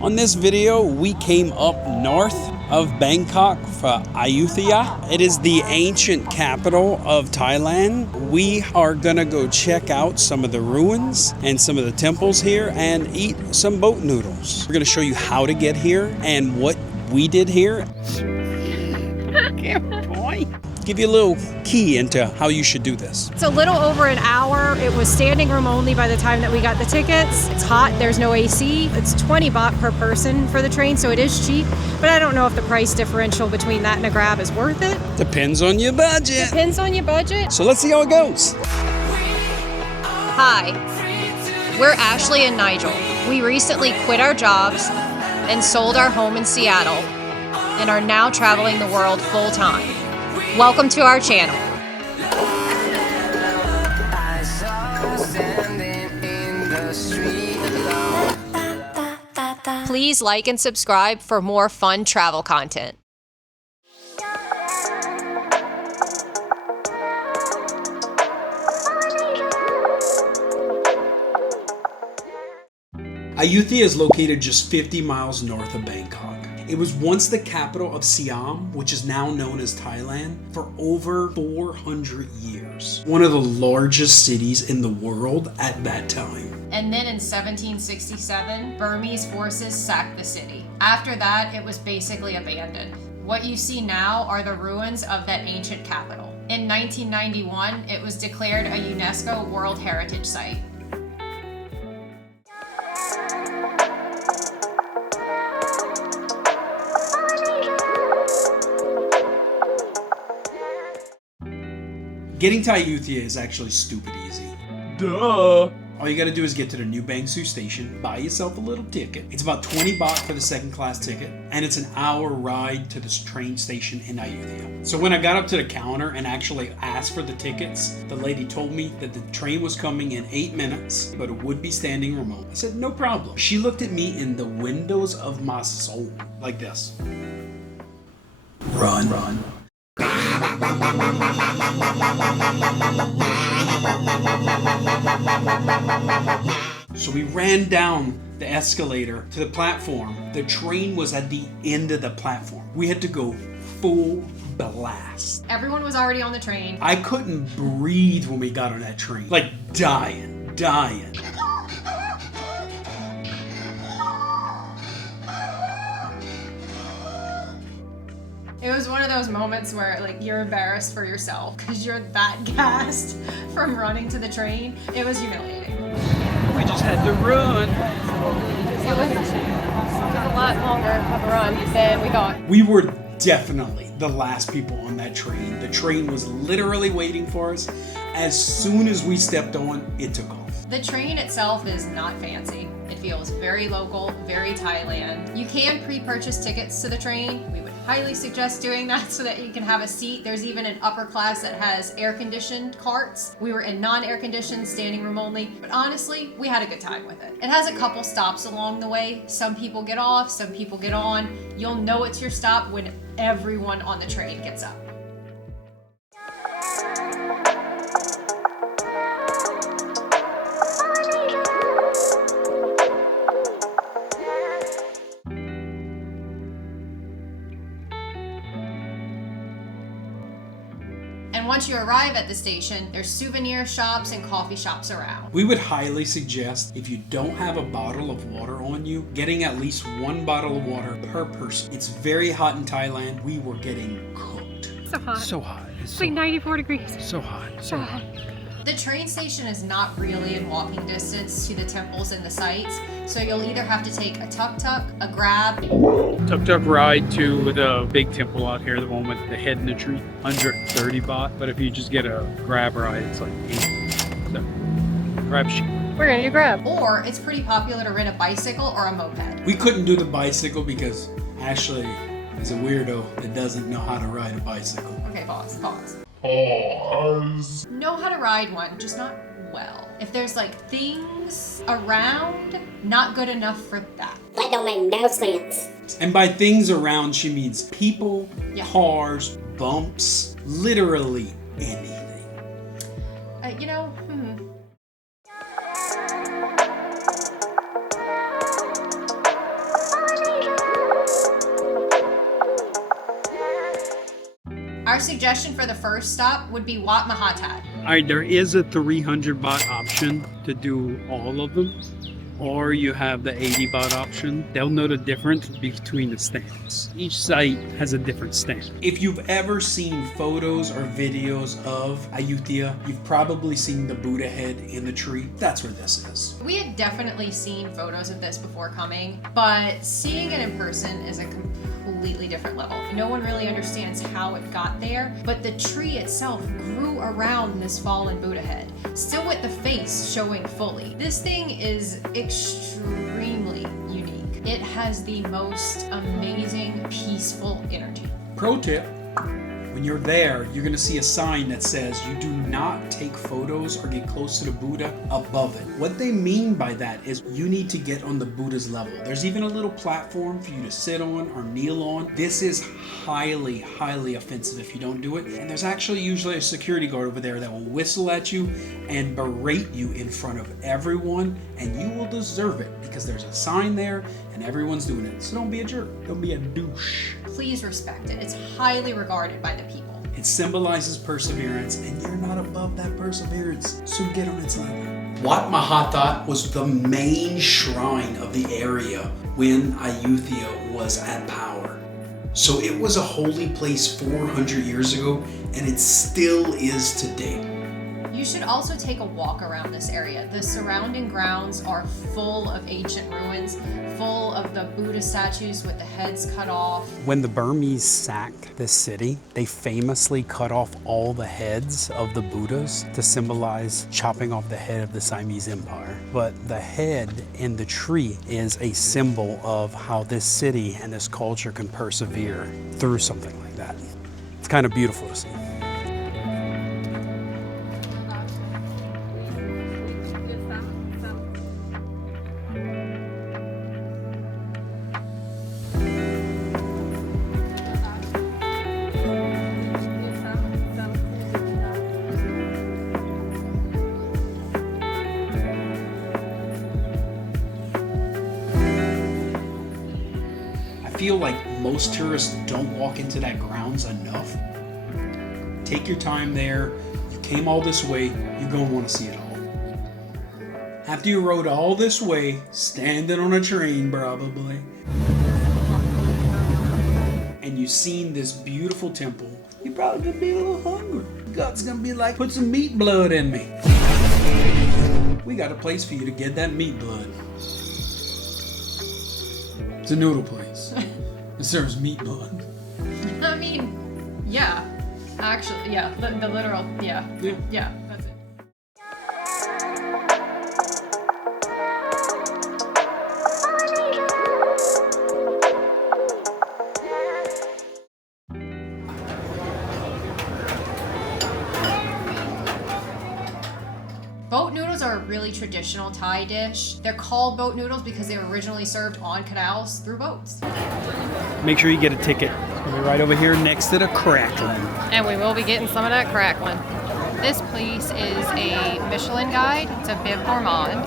On this video, we came up north of Bangkok for Ayutthaya. It is the ancient capital of Thailand. We are gonna go check out some of the ruins and some of the temples here and eat some boat noodles. We're gonna show you how to get here and what we did here. Give you a little key into how you should do this. It's a little over an hour. It was standing room only by the time that we got the tickets. It's hot, there's no AC. It's 20 baht per person for the train, so it is cheap. But I don't know if the price differential between that and a Grab is worth it. Depends on your budget. Depends on your budget. So let's see how it goes. Hi, we're Ashley and Nigel. We recently quit our jobs and sold our home in Seattle and are now traveling the world full time. Welcome to our channel. Please like and subscribe for more fun travel content. Ayutthaya is located just 50 miles north of Bangkok. It was once the capital of Siam, which is now known as Thailand, for over 400 years. One of the largest cities in the world at that time. And then in 1767, Burmese forces sacked the city. After that, it was basically abandoned. What you see now are the ruins of that ancient capital. In 1991, it was declared a UNESCO World Heritage Site. Getting to Ayutthaya is actually stupid easy. Duh! All you gotta do is get to the New Bang Su station, buy yourself a little ticket. It's about 20 baht for the second class ticket, and it's an hour ride to this train station in Ayutthaya. So when I got up to the counter and actually asked for the tickets, the lady told me that the train was coming in 8 minutes, but it would be standing room only. I said, no problem. She looked at me in the windows of my soul, like this. Run. Run. So we ran down the escalator to the platform. The train was at the end of the platform. We had to go full blast. Everyone was already on the train. I couldn't breathe when we got on that train. Like dying. It was one of those moments where like you're embarrassed for yourself because you're that gassed from running to the train. It was humiliating. We just had to run. It was a lot longer of a run than we thought. We were definitely the last people on that train. The train was literally waiting for us. As soon as we stepped on, it took off. The train itself is not fancy. It feels very local, very Thailand. You can pre-purchase tickets to the train. We would highly suggest doing that so that you can have a seat. There's even an upper class that has air-conditioned carts. We were in non-air-conditioned, standing room only, but honestly, we had a good time with it. It has a couple stops along the way. Some people get off, some people get on. You'll know it's your stop when everyone on the train gets up. once you arrive at the station, there's souvenir shops and coffee shops around. We would highly suggest, if you don't have a bottle of water on you, getting at least one bottle of water per person. It's very hot in Thailand. We were getting cooked. So hot. So hot. It's like 94 degrees. So hot. So hot. The train station is not really in walking distance to the temples and the sites, so you'll either have to take a tuk-tuk, a grab. Tuk-tuk ride to the big temple out here, the one with the head in the tree, 130 baht. But if you just get a grab ride, it's like 8. So, grab cheap. We're gonna do grab. Or it's pretty popular to rent a bicycle or a moped. We couldn't do the bicycle because Ashley is a weirdo that doesn't know how to ride a bicycle. Okay, pause. Know how to ride one, just not well. If there's like things around, not good enough for that. That don't make no sense. And by things around, she means people, Yeah. cars, bumps, literally anything. Our suggestion for the first stop would be Wat Mahathat. Alright, there is a 300 baht option to do all of them. Or you have the 80 baht option. They'll know the difference between the stamps. Each site has a different stamp. If you've ever seen photos or videos of Ayutthaya, you've probably seen the Buddha head in the tree. That's where this is. We had definitely seen photos of this before coming, but seeing it in person is a completely different level. No one really understands how it got there, but the tree itself grew around this fallen Buddha head, still with the face showing fully. This thing is extremely unique. It has the most amazing, peaceful energy. Pro tip, when you're there, you're going to see a sign that says you do not take photos or get close to the Buddha above it. What they mean by that is you need to get on the Buddha's level. There's even a little platform for you to sit on or kneel on. This is highly, highly offensive if you don't do it. And there's actually usually a security guard over there that will whistle at you and berate you in front of everyone, and you will deserve it because there's a sign there and everyone's doing it. So don't be a jerk. Don't be a douche. Please respect it. It's highly regarded by the people. It symbolizes perseverance, and you're not above that perseverance, so get on its level. Wat Mahathat was the main shrine of the area when Ayutthaya was at power. So it was a holy place 400 years ago, and it still is today. You should also take a walk around this area. The surrounding grounds are full of ancient ruins, full of the Buddha statues with the heads cut off. When the Burmese sacked this city, they famously cut off all the heads of the Buddhas to symbolize chopping off the head of the Siamese Empire. But the head in the tree is a symbol of how this city and this culture can persevere through something like that. It's kind of beautiful to see. I feel like most tourists don't walk into that grounds enough. Take your time there. You came all this way, you're going to want to see it all. After you rode all this way, standing on a train probably, and you've seen this beautiful temple, you're probably going to be a little hungry. God's going to be like, put some meat blood in me. We got a place for you to get that meat blood. It's a noodle place. It serves meat blood. I mean, yeah. Actually, yeah. The literal, yeah. Yeah. Yeah, that's it. Boat noodles are a really traditional Thai dish. They're called boat noodles because they were originally served on canals through boats. Make sure you get a ticket. It's gonna be right over here next to the crackling. And we will be getting some of that crackling. This place is a Michelin Guide. It's a Bib Gourmand.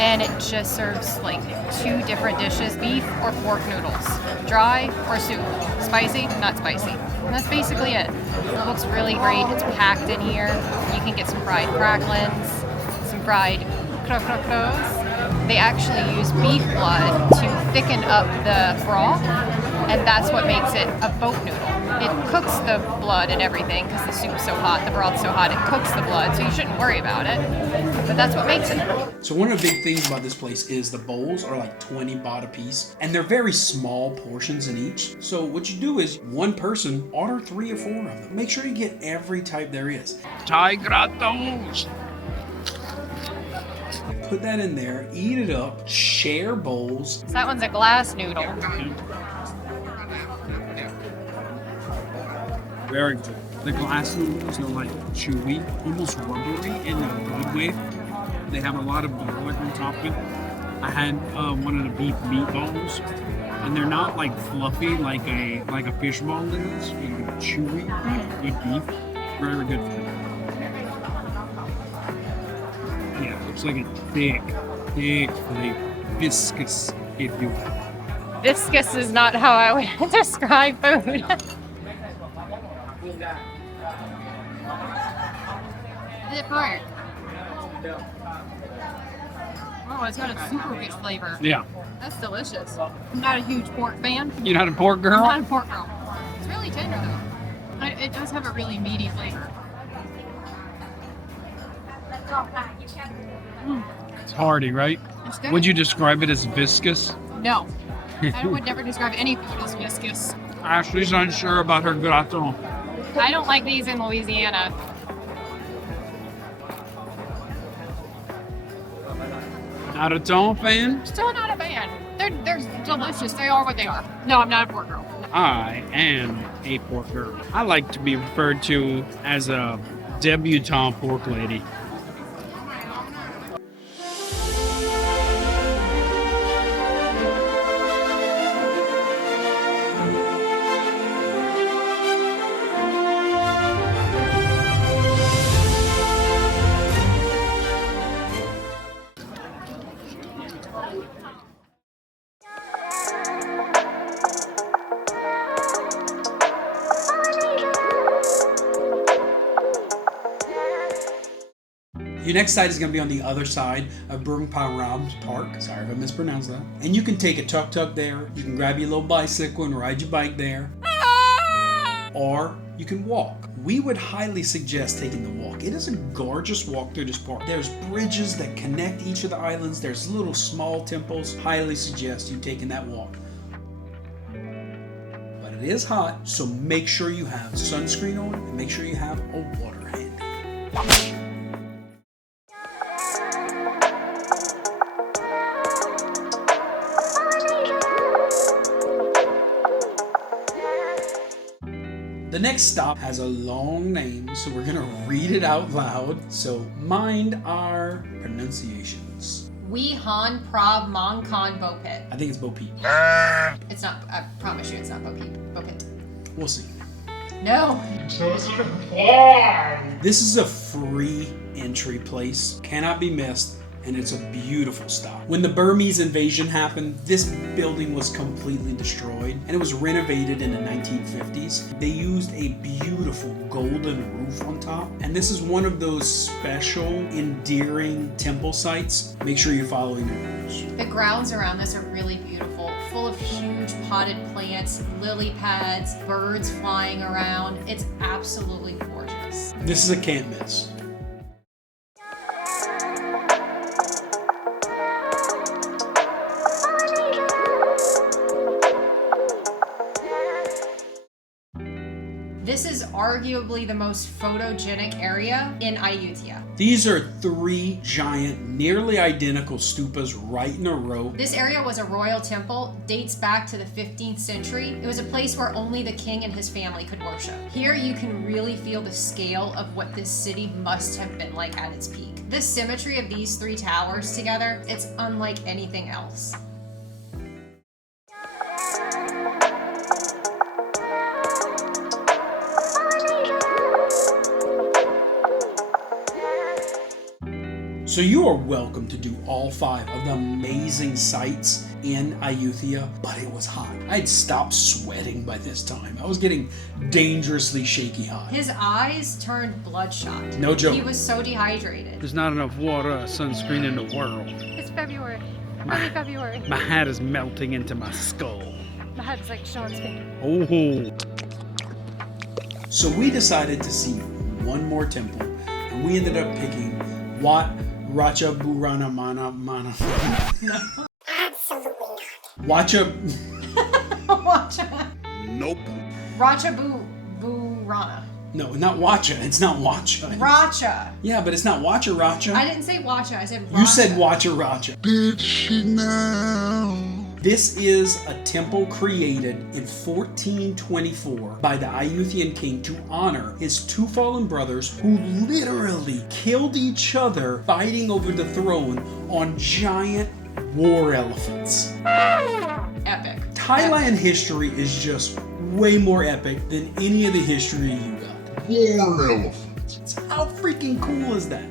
and it just serves like 2 different dishes, beef or pork noodles, dry or soup, spicy, not spicy. And that's basically it. It looks really great. It's packed in here. You can get some fried cracklins, some fried crocros. They actually use beef blood to thicken up the broth, and that's what makes it a boat noodle. It cooks the blood and everything because the soup's so hot, the broth's so hot, it cooks the blood, so you shouldn't worry about it. But that's what makes it. So one of the big things about this place is the bowls are like 20 baht a piece, and they're very small portions in each. So what you do is one person order 3 or 4 of them. Make sure you get every type there is. Thai grattons. Put that in there, eat it up, share bowls. So that one's a glass noodle. Very good. The glass noodles are like chewy, almost rubbery in a good way. They have a lot of garlic on top of it. I had one of the beef meatballs, and they're not like fluffy like a fish ball is. They're chewy, good beef. Very good food. Yeah, it's like a thick flavor. Viscous, if you will. Viscous is not how I would describe food. Is it pork? Oh, it's got a super rich flavor. Yeah. That's delicious. I'm not a huge pork fan. You're not a pork I'm girl? not a pork girl. It's really tender though. It does have a really meaty flavor. It's hearty, right? It's good. Would you describe it as viscous? No. I would never describe any food as viscous. Ashley's unsure about her gratin. I don't like these in Louisiana. Not a Tom fan? Still not a fan. They're delicious. They are what they are. No, I'm not a pork girl. I am a pork girl. I like to be referred to as a debutante pork lady. Your next site is going to be on the other side of Bangkok Park. Sorry if I mispronounced that. And you can take a tuk-tuk there. You can grab your little bicycle and ride your bike there. Or you can walk. We would highly suggest taking the walk. It is a gorgeous walk through this park. There's bridges that connect each of the islands. There's little small temples. Highly suggest you taking that walk. But it is hot, so make sure you have sunscreen on and make sure you have a water handy. The next stop has a long name, so we're gonna read it out loud. So mind our pronunciations. Wiharn Prab Mongkhon Bophit. I think it's Bophit. It's not, I promise you it's not Bophit. We'll see. No. This is a free entry place, cannot be missed, and it's a beautiful stop. When the Burmese invasion happened, this building was completely destroyed, and it was renovated in the 1950s. They used a beautiful golden roof on top, and this is one of those special, endearing temple sites. Make sure you're following the rules. The grounds around this are really beautiful, full of huge potted plants, lily pads, birds flying around. It's absolutely gorgeous. This is a can't miss. This is arguably the most photogenic area in Ayutthaya. These are 3 giant, nearly identical stupas right in a row. This area was a royal temple, dates back to the 15th century. It was a place where only the king and his family could worship. Here you can really feel the scale of what this city must have been like at its peak. The symmetry of these 3 towers together, it's unlike anything else. So you are welcome to do all 5 of the amazing sites in Ayutthaya, but it was hot. I had stopped sweating by this time. I was getting dangerously shaky hot. His eyes turned bloodshot. No joke. He was so dehydrated. There's not enough water or sunscreen in the world. It's February. Early February. My hat is melting into my skull. My head's like Sean's finger. Oh. So we decided to see one more temple, and we ended up picking Wat Ratchaburana Mana. Absolutely not. Watcha. Nope. Ratchaburana. No, not Watcha. It's not Watcha. Racha. Yeah, but it's not Watcha Racha. I didn't say Watcha, I said Racha. You said Watcha Racha. Did she now? This is a temple created in 1424 by the Ayutthayan king to honor his 2 fallen brothers who literally killed each other fighting over the throne on giant war elephants. Epic. Thailand history is just way more epic than any of the history you got. War elephants. How freaking cool is that?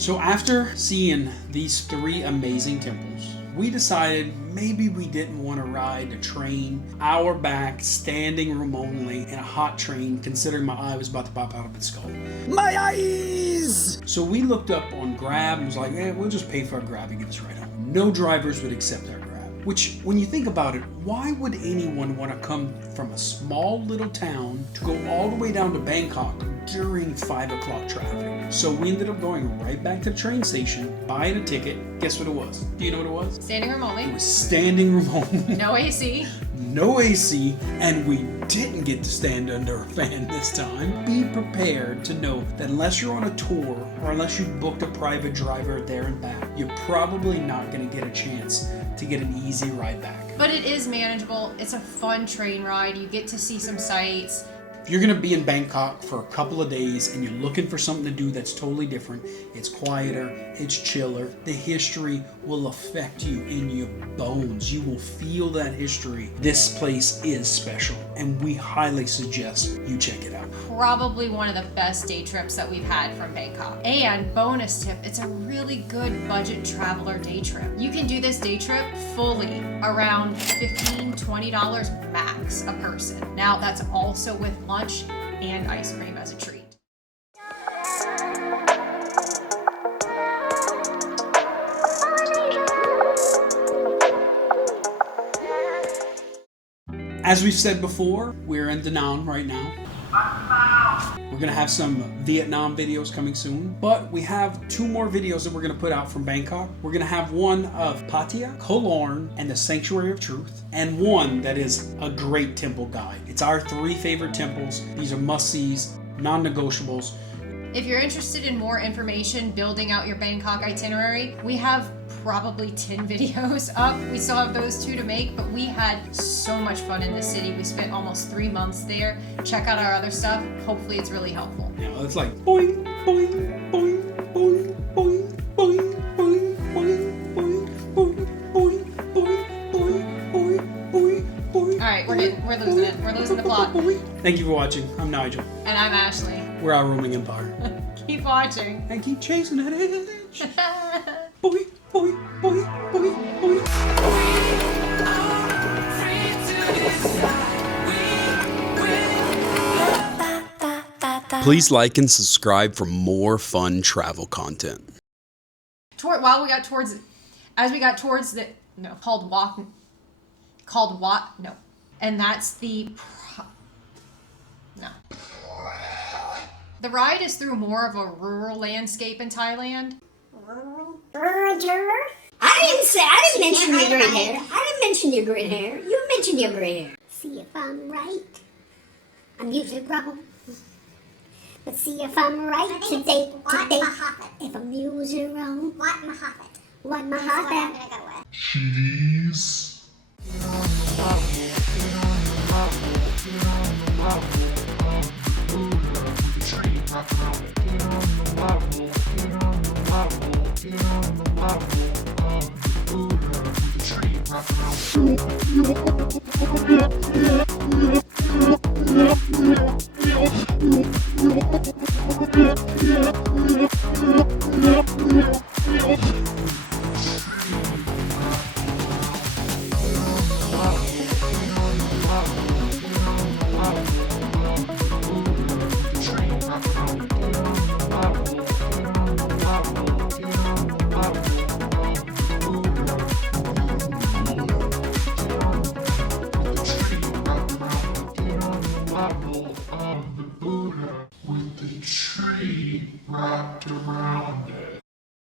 So after seeing these 3 amazing temples, we decided maybe we didn't want to ride a train, hour back, standing room only, in a hot train, considering my eye was about to pop out of its skull. My eyes! So we looked up on Grab and was like, we'll just pay for a Grab and get us right home. No drivers would accept our Grab. Which, when you think about it, why would anyone want to come from a small little town to go all the way down to Bangkok during 5 o'clock traffic? So we ended up going right back to the train station, buying a ticket. Guess what it was? Do you know what it was? Standing room It only. was standing room only. No AC. No AC, and we didn't get to stand under a fan this time. Be prepared to know that unless you're on a tour or unless you've booked a private driver there and back, you're probably not going to get a chance to get an easy ride back. But it is manageable. It's a fun train ride. You get to see some sights. If you're going to be in Bangkok for a couple of days and you're looking for something to do that's totally different, it's quieter, it's chiller, the history will affect you in your bones. You will feel that history. This place is special, and we highly suggest you check it out. Probably one of the best day trips that we've had from Bangkok. And bonus tip, it's a really good budget traveler day trip. You can do this day trip fully around $15, $20 max a person. Now that's also with lunch and ice cream as a treat. As we've said before, we're in Da Nang right now. We're gonna have some Vietnam videos coming soon, but we have 2 more videos that we're gonna put out from Bangkok. We're gonna have one of Pattaya, Koh Lorn, and the Sanctuary of Truth, and one that is a great temple guide. It's our 3 favorite temples. These are must-sees, non-negotiables. If you're interested in more information building out your Bangkok itinerary, we have probably 10 videos up. We still have those 2 to make, but we had so much fun in the city. We spent almost 3 months there. Check out our other stuff. Hopefully it's really helpful. You know, it's like boing, boing, boing, boing, boing, boing, boing, boing, boing, boing, boing, boing, boing, boing, boing, boing. All right, we're losing it. We're losing the plot. Thank you for watching. I'm Nigel. And I'm Ashley. We're our roaming empire. Keep watching. And keep chasing that edge. Boing, boing, boing, boing, boing. Please like and subscribe for more fun travel content. And that's the, no. The ride is through more of a rural landscape in Thailand. I didn't mention your green hair. I didn't mention your green hair. You mentioned your green hair. See if I'm right. I'm usually wrong. But see if I'm right today. If I'm usually wrong. Wat Mahathat. Wat Mahathat. Cheese. Get on the